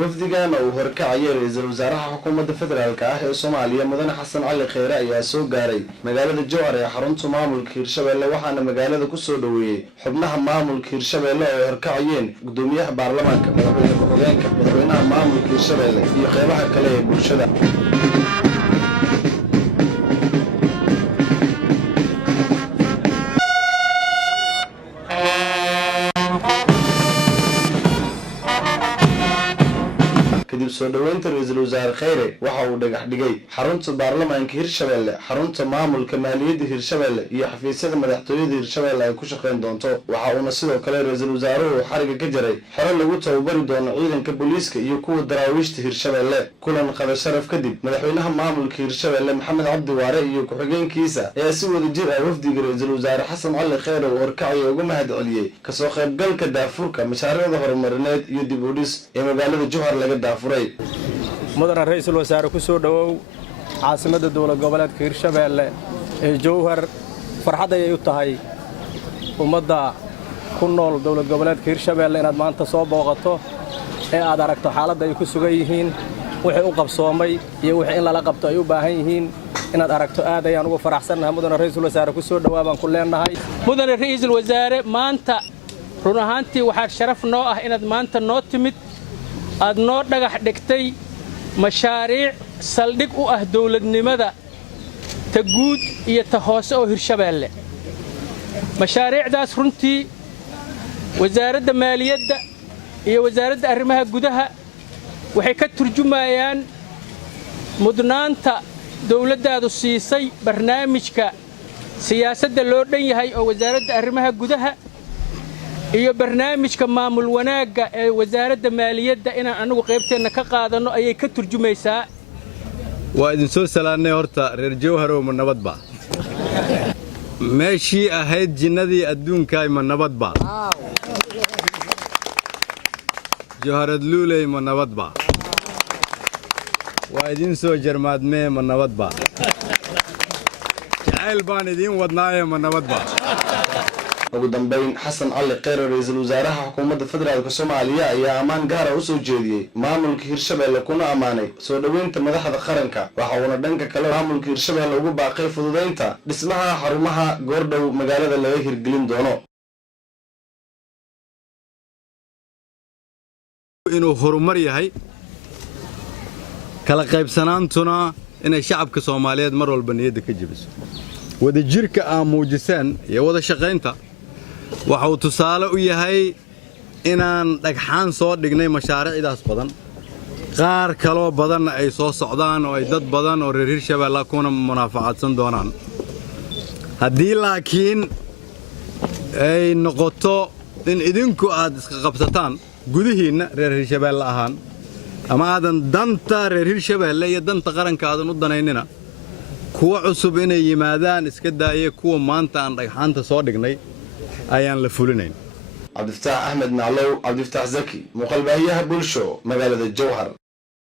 wafdigan oo horkacaya ra'iisul wasaaraha xukuumadda federaalka ah ee Soomaaliya Mudane Xasan Cali Kheyre ayaa soo gaaray magaalada Jowhar ee xarunta maamulka Hirshabelle waxaana magaalada ku soo dhaweeyay xubnaha maamulka Hirshabelle oo horkacayeen gudoomiyaha baarlamaanka madaxweynaha maamulka Hirshabelle iyo qaybaha kale ee bulshada. kadib soo dhaweynta ra'iisul wasaare Kheyre waxa uu dhagax dhigay xarunta baarlamaanka Hirshabelle, xarunta maamulka maaliyadda Hirshabelle iyo xafiisyada madaxtooyada Hirshabelle ay ku shaqeyn doonto. Waxa uu sidoo kale ra'iisul wasaaruhu xariga ka jaray xero lagu tababari doono ciidanka booliiska iyo kuwa daraawiishta Hirshabelle. kulan qada sharaf kadib madaxweynaha maamulka Hirshabelle Maxamed Cabdi Waare iyo ku-xigeenkiisa ayaa si wada jir ah wafdiga ra'iisul wasaare Xasan Cali Kheyre oo horkacay uga mahadceliyay kasoo qaybgalka daafurka mashaariicda horumarineed iyo dib u dhis ee magaalada Jowhar laga daafuray. mudane ra'iisul wasaare ku soo dhawow caasimadda dowlad goboleedka Hirshabelle ee Jowhar. farxad ay u tahay ummadda ku nool dowlad goboleedka Hirshabelle inaad maanta soo booqato ee aad aragto xaaladda ay ku sugan yihiin, wixii u qabsoomay iyo wixii in lala qabto ay u baahan yihiin inaad aragto. aad ayaan ugu faraxsanahay mudane ra'iisul wasaare ku soo dhawaad baan ku leenahay. mudane ra'iisul wasaare maanta run ahaantii waxaa sharaf noo ah inaad maanta noo timid aad noo dhagax dhigtay mashaariic saldhig u ah dawladnimada ta guud iyo ta hoose oo Hirshabelle. mashaariicdaas runtii wasaaradda maaliyadda iyo wasaaradda arrimaha gudaha waxay ka turjumayaan mudnaanta dawladdaadu siisay barnaamijka siyaasadda loo dhan yahay oo wasaaradda arrimaha gudaha iyo barnaamijka maamul wanaagga ee wasaaradda maaliyadda inaan anagu qaybteenna ka qaadanno ayay ka turjumaysaa. waa idin soo salaanay horta reer Jowhar oo nabadba meeshii ahayd jinnadii adduunka ay nabadba Jowharad luulay nabadba waa idin soo jarmaadmee nabadba jacayl baan idin wadnaaye nabadba. ugu dambeyn Xasan Cali Kheyre ra'iisul wasaaraha xukuumadda federaalka Soomaaliya ayaa amaan gaar ah u soo jeediyay maamulka Hirshabelle kuna amaanay soo dhaweynta madaxda qaranka. waxa uu dhanka kale maamulka Hirshabelle ugu baaqay fududeynta dhismaha xarumaha goordhow magaalada laga hirgelin doono. inuu horumar yahay kala qaybsanaantuna inay shacabka Soomaaliyeed mar walba niyadda ka jabiso. wada jirka aan muujiseen iyo wada shaqaynta waxa uu tusaale u yahay inaan dhagxaan soo dhignay mashaariicdaas badan, qaar kaloo badan ay soo socdaan oo ay dad badan oo reer Hirshabelle kuna munaafacadsan doonaan. haddii laakiin ay noqoto in idinku aad iska qabsataan gudihiinna reer Hirshabelle ahaan ama aadan danta reer Hirshabelle iyo danta qaranka aadan u danaynina, kuwa cusub inay yimaadaan iska daayay kuwa maanta aan dhagxaanta soo dhignay ayaan la fulinayn. Cabdifataax Ahmed Naclow, Cabdifataax Zaki, muqalbaahiyaha bulsho magaalada Jowhar.